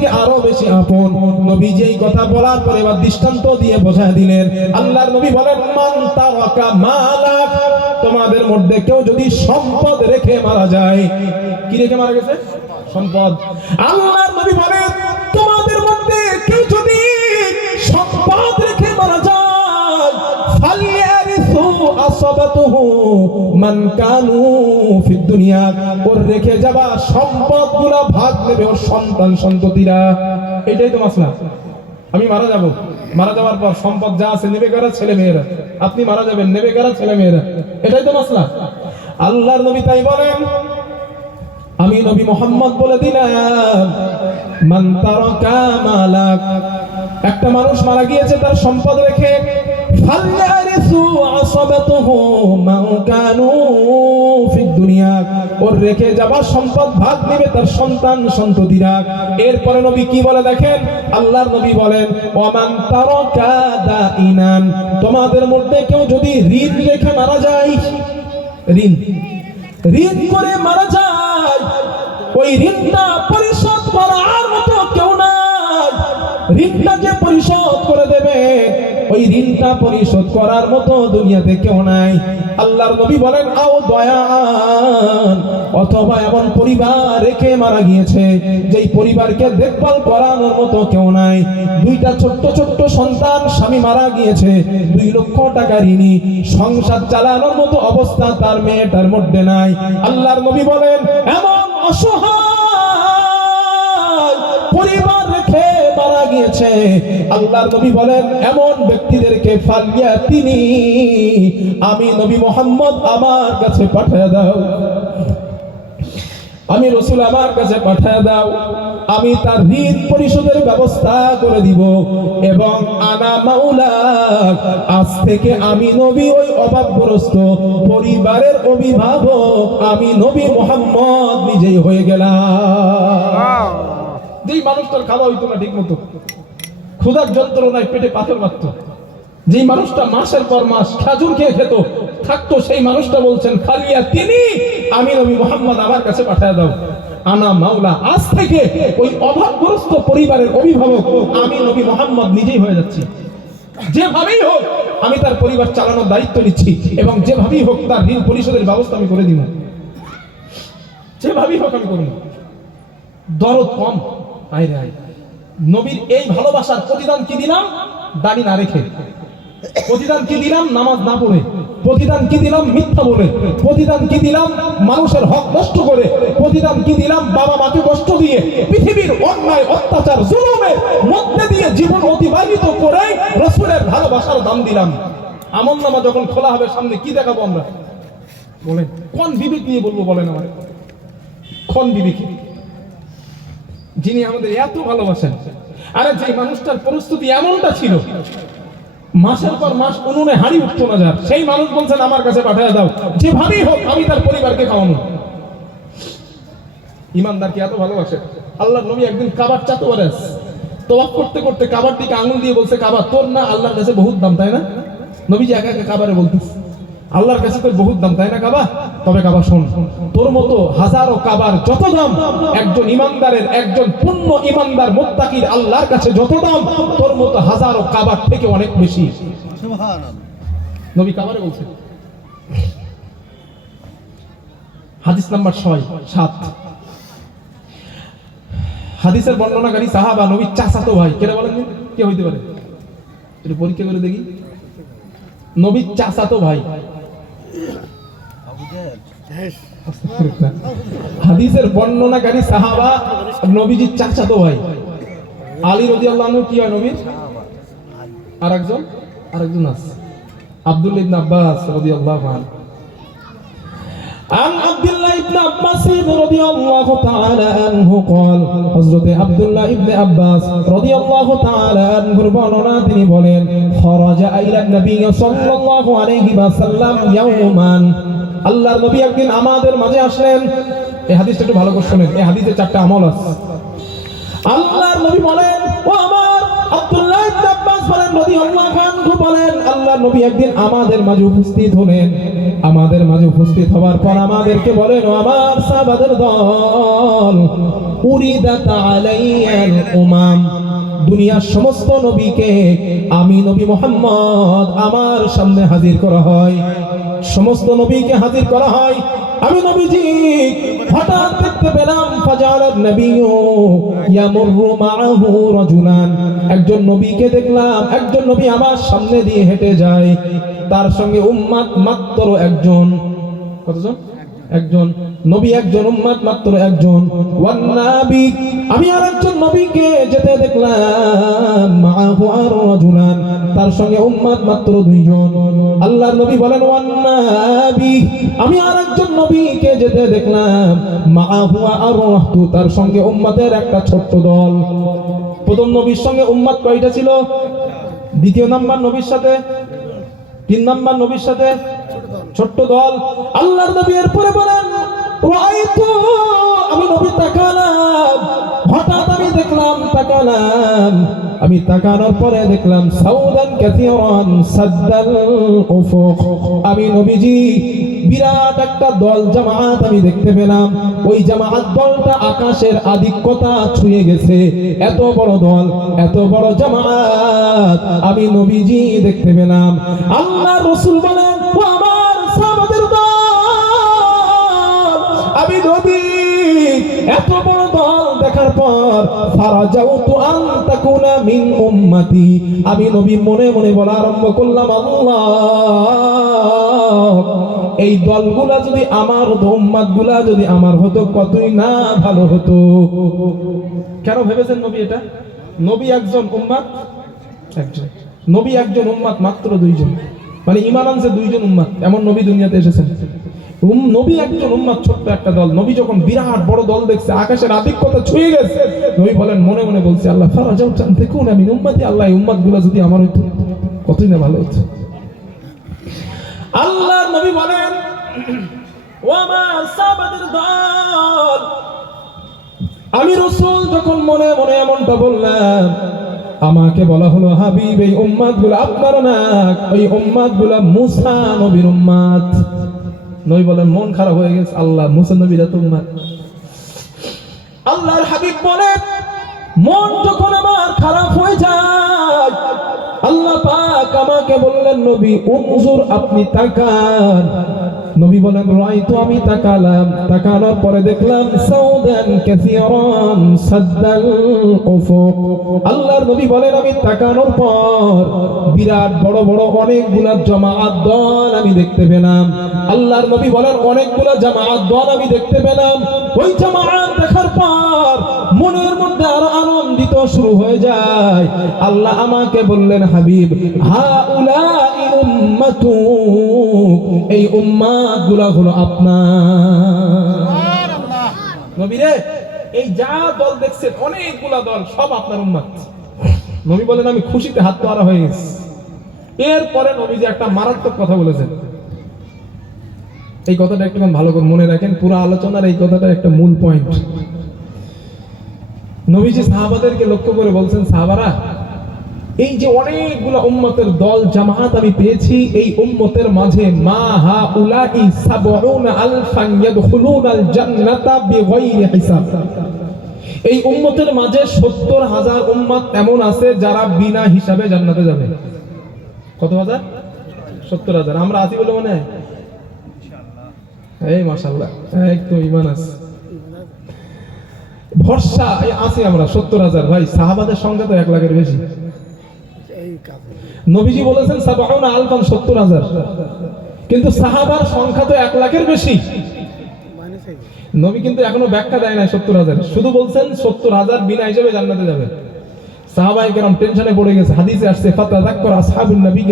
থেকে আরো বেশি আপন। নবী যেই কথা বলার পরে এবার দৃষ্টান্ত দিয়ে বোঝায় দিলেন। আল্লাহর নবী বলেন, মান তারাকা মালাক, তোমাদের মধ্যে কেউ যদি সম্পদ রেখে মারা যায়। কি রেখে মারা গেছে? সম্পদ। আল্লাহর নবী বলেন, তোমাদের মধ্যে কেউ যদি সম্পদ রেখে মারা যায়, ফালিয়ারিসু আসাবাতুহু মান কানু ফিদ দুনিয়া, ওর রেখে যাওয়া সম্পদগুলো ভাগ নেবে ওর সন্তান সন্ততিরা। এটাই তো মাসলা। আমি মারা যাব, মারা যাওয়ার পর সম্পদ যা আছে নেবে কারা? ছেলে মেয়েরা। আপনি মারা যাবেন, নেবে কারা? ছেলে মেয়েরা। এটাই তো মাসলা। আল্লাহর নবী তাই বলেন, আমি নবী মুহাম্মদ বলে দিলাম, মান তারাকা মালাক, একটা মানুষ মারা গিয়েছে তার সম্পদ রেখে, ফালিয়ারিসু আসাবাতুহু মান কানু ফিদ দুনিয়া, ওর রেখে যাওয়া সম্পদ ভাগ নেবে তার সন্তান সন্ততিরা। এরপরে নবী কি বলে দেখেন, আল্লাহর নবী বলেন, ওয়ামান তারাকা দাইনান, তোমাদের মধ্যে কেউ যদি ঋণ রেখে মারা যায়, ঋণ করে মারা যায়, ওই ঋণটা পরিশোধ করার মতো কেউ নাই। ঋণটা যে পরিশোধ করে দেবে, ওই ঋণটা পরিশোধ করার মতো দুনিয়াতে কেউ নাই। আল্লাহর নবী বলেন, আও দয়ান, অথবা এমন পরিবার রেখে মারা গিয়েছে যেই পরিবারকে দেখভাল করানোর মতো কেউ নাই। দুইটা ছোট্ট ছোট্ট সন্তান, স্বামী মারা গিয়েছে, 2 লক্ষ টাকা ঋণী, সংসার চালানোর মতো অবস্থা তার মেয়েটার মধ্যে নাই। আল্লাহর নবী বলেন, এমন অসহায় পরিবার রেখে মারা গিয়েছে, আল্লাহর নবী বলেন, এমন ব্যক্তিদেরকে ফালিয়া তিনি, আমি নবী মুহাম্মদ আমার কাছে পাঠিয়ে দাও, আমি রাসূল আমার কাছে পাঠিয়ে দাও, আমি তার ঋণ পরিশোধের ব্যবস্থা করে দিব। এবং আনা মাওলা, আজ থেকে আমি নবী ওই অভাবগ্রস্ত পরিবারের অভিভাবক, আমি নবী মুহাম্মদ নিজেই হয়ে গেলাম। যেই মানুষটার খাওয়া হইতো না ঠিক মতো, ক্ষুধার যন্ত্রণায় পেটে পাথর বাঁধত, যেই মানুষটা মাসের পর মাস খেজুর খেয়ে খেত থাকতো, সেই মানুষটা বলছেন, ফালিয়া তিনি, আমি নবী মুহাম্মদ আমার কাছে পাঠিয়ে দাও, আনা মাওলা, আজ থেকে ওই অভাবগ্রস্ত পরিবারের অভিভাবক আমি নবী মুহাম্মদ নিজেই হয়ে যাচ্ছি। যেভাবেই হোক আমি তার পরিবার চালানোর দায়িত্ব নিচ্ছি, এবং যেভাবেই হোক তার ঋণ পরিশোধের ব্যবস্থা আমি করে দিব, যেভাবেই হোক আমি করব। দরদ কম। আয় রে, নবীর এই ভালোবাসার প্রতিদান কি দিলাম? দাড়ি না রেখে। প্রতিদান কি দিলাম? নামাজ না পড়ে। প্রতিদান কি দিলাম? মিথ্যা বলে। প্রতিদান কি দিলাম? মানুষের হক নষ্ট করে। প্রতিদান কি দিলাম? বাবা মাকে কষ্ট দিয়ে, পৃথিবীর অন্যায় অত্যাচার জুলুমের মধ্যে দিয়ে জীবন অতিবাহিত করে রাসূলের ভালোবাসার দাম দিলাম। আমলনামা যখন খোলা হবে সামনে, কি দেখাবো আমরা? বলেন, কোন বিবেক নিয়ে বলবো? বলেন আমার, কোন বিবেকে? যিনি আমাদের এত ভালোবাসেন। আরে যে মানুষটার পরিস্থিতি এমনটা ছিল, মাসের পর মাস উনুনে হাড়ি উঠতো না যার, সেই মানুষ বলছেন আমার কাছে পাঠিয়ে দাও, যেভাবেই হোক আমি তার পরিবারকে খাওয়ানো। ইমানদার কি এত ভালোবাসে? আল্লাহর নবী একদিন কাবার চাতোয়ারে তওয়াফ করতে করতে কাবার দিকে আঙুল দিয়ে বলছে, কাবা তোর না আল্লাহর কাছে বহুত দাম, তাই না? নবীজি একা একা কাবারে বলতেছে, আল্লাহর কাছে তোর বহুত দাম, তাই না কাবা? তবে কাবা শোন, তোর মতো হাজারো কাবার যত দাম, একজন ইমানদারের, একজন পূর্ণ ইমানদার মুত্তাকির আল্লাহর কাছে যত দাম, তোর মতো হাজারো কাবার থেকে অনেক বেশি। সুবহানাল্লাহ। নবী কাবারে বলছে। হাদিস নাম্বার 6-7, হাদিসের বর্ণনাকারী সাহাবা নবীর চাচাতো ভাই। কেন বলেন? কে হইতে পারে? একটু পরীক্ষা করে দেখি। নবীর চাচাতো ভাই, হাদিসের বর্ণনাকারী সাহাবা নবীজির চাচাতো ভাই আলী রাদিয়াল্লাহু আনহু কি হয় নবীর? আরেকজন আছে আব্দুল্লাহ ইবনে আব্বাস রাদিয়াল্লাহু আনহু। عن عبد الله بن عباس رضي الله تعالى عنه قال, হযরত আব্দুল্লাহ ইবনে আব্বাস রাদিয়াল্লাহু তাআলা আনহুর বর্ণনা, তিনি বলেন, খরাজা ইলা নবী সাল্লাল্লাহু আলাইহি ওয়াসাল্লাম ইয়াওমান, আল্লাহর নবী একদিন আমাদের মাঝে আসলেন। এই হাদিসটা একটু ভালো করে শুনেন, এই হাদিসে 4টা আমল আছে। আল্লাহর নবী বলেন, ও আমার আব্দুল্লাহ ইবনে আব্বাস বলেন রাদিয়াল্লাহু আনহু বলেন, আল্লাহর নবী একদিন আমাদের মাঝে উপস্থিত হলেন। আমাদের মাঝে উপস্থিত হওয়ার পর আমাদেরকে বলেন, ও আমার সাহাবাদের দল, উরিদাত আলাইয়াল উমাম, দুনিয়ার সমস্ত নবীকে আমি নবী মুহাম্মদ আমার সামনে হাজির করা হয়, সমস্ত নবীকে হাজির করা হয়। আমি নবীজি হঠাৎ দেখতে পেলাম ফাজারাত নবিয়্যু ইয়ামুরু মাআহু রাজুলান, একজন নবীকে দেখলাম, একজন নবী আমার সামনে দিয়ে হেঁটে যায়, তার সঙ্গে উম্মত মাত্র একজন। কতজন? একজন নবী, একজন উম্মত মাত্র একজন। ওয়ান নাবী, আমি আরেকজন নবীকে যেতে দেখলাম, মাআহু আর রাজুলান, তার সঙ্গে উম্মত মাত্র দুইজন। আল্লাহর নবী বলেন, ওয়ান নাবী, আমি আরেকজন নবীকে যেতে দেখলাম, মাআহু আর রাহতু, তার সঙ্গে উম্মতের একটা ছোট্ট দল। প্রথম নবীর সঙ্গে উম্মত কয়টা ছিল? দ্বিতীয় নাম্বার নবীর সাথে, তিন নাম্বার নবীর সাথে ছোট্ট দল। আল্লাহর নবী এরপরে বলেন, রাআইতু, আমি নবী তাকালাম, হঠাৎ আমি দেখলাম, তাকালাম, আমি তাকানোর পরে দেখলাম সাউদান কাসীরান সাদ্দাল উফুক, আমি নবীজি বিরাট একটা দল জামাত আমি দেখতে পেলাম। ওই জামাত দলটা আকাশের আধিক্যতা ছুঁয়ে গেছে, এত বড় দল, এত বড় জামাত আমি নবীজি দেখতে পেলাম। আল্লাহ রাসূল বলেন, ও আমার সাহাবাদের দল, আমি নবী এত বড় দল দেখার পর ফারাজাউতু আন তাকুনা মিন উম্মতি, আমি নবী মনে মনে বলা আরম্ভ করলাম, আল্লাহ, এই দলগুলা যদি আমার হতো, উম্মতগুলা যদি আমার হতো, কতই না ভালো হতো। কেন ভেবেছেন নবী এটা? নবী একজন, উম্মত একজন, নবী একজন, উম্মত মাত্র দুইজন, মানে ঈমান আনছে দুইজন উম্মত, এমন নবী দুনিয়াতে এসেছেন। নবী একজন, উম্মত ছোট্ট একটা দল। নবী যখন বিরাট বড় দল দেখছে, আকাশের আধিক্যতা ছুঁয়ে গেছে, নবী বলেন, মনে মনে বলছে, আল্লাহ ফারাজাউ চান দেখুন আমি উম্মতি, আল্লাহ এই উম্মতগুলা যদি আমার হতো, কতই না ভালো হতো। আল্লাহর নবী বলেন, ও আমার সাহাবাদের দল, আমি রাসূল যখন মনে মনে এমনটা বললাম, আমাকে বলা হলো, হাবিব, এই উম্মতগুলো আপনার না, ওই উম্মতগুলো মুসা নবীর উম্মত। নবী বলেন, মন খারাপ হয়ে গেছে, আল্লাহ, মুসা নবীর এত উম্মত। আল্লাহর হাবিব বলেন, মন যখন আমার খারাপ হয়ে যায়, আল্লাহ পাক আমাকে বললেন, নবী উনজুর, আপনি তাকান। নবী বলেন, রাইতু, আমি তাকালাম, তাকানোর পরে দেখলাম সাউদান কাসীরান সাদ্দাল উফুক। আল্লাহর নবী বলেন, আমি তাকানোর পর বিরাট বড় বড় অনেকগুলা জামাত দল আমি দেখতে পেলাম। আল্লাহর নবী বলেন, অনেকগুলা জামাত দল আমি দেখতে পেলাম। ওই জামাত দেখার পর মনের মধ্যে আরো আনন্দিত শুরু হয়ে যায়। আল্লাহ আমাকে বললেন, হাবিব, হাউলাই উম্মাতুক, এই উম্মাতগুলো হলো আপনার। নবী রে, এই যা দল দেখছেন, অনেকগুলা দল, সব আপনার উম্মত। নবী বলেন, আমি খুশিতে হাত তোয়ারা হয়ে গেছি। এরপরে নবীজি একটা মারাত্মক কথা বলেছেন, এই কথাটা একটু ভালো করে মনে রাখেন, পুরো আলোচনার এই কথাটা একটা মূল পয়েন্ট। নবীজি সাহাবাদেরকে লক্ষ্য করে বলছেন, সাহাবারা, এই যে অনেকগুলো উম্মতের দল জামাত আমি পেয়েছি, এই উম্মতের মাঝে মা হাউলাই সাবউনা আলফান ইয়াদখুলুনাল জান্নাতা বিগাইরি হিসাব, এই উম্মতের মাঝে ৭০,০০০ উম্মত এমন আছে যারা বিনা হিসাবে জান্নাতে যাবে। কত হাজার? ৭০,০০০। আমরা আছি বলে মনে হয়? এই মাশাআল্লাহ, একটু ঈমান আছে, ভরসা আছি আমরা। ৭০,০০০ ভাই, সাহাবাদের সংখ্যা তো ১,০০,০০০ বেশি। নবীজি বলেছেন সাবউনা আলফান, ৭০,০০০, কিন্তু সাহাবার সংখ্যা তো ১,০০,০০০ বেশি। নবী কিন্তু এখনো ব্যাখ্যা দেয় না ৭০,০০০, শুধু বলছেন ৭০,০০০ বিনা হিসেবে জান্নাতে যাবে। সাহাবায়ে কেরাম টেনশনে পড়ে গেছে। হাদিসে আসছে, ফাতাযাক্কারা আসহাবুন নবী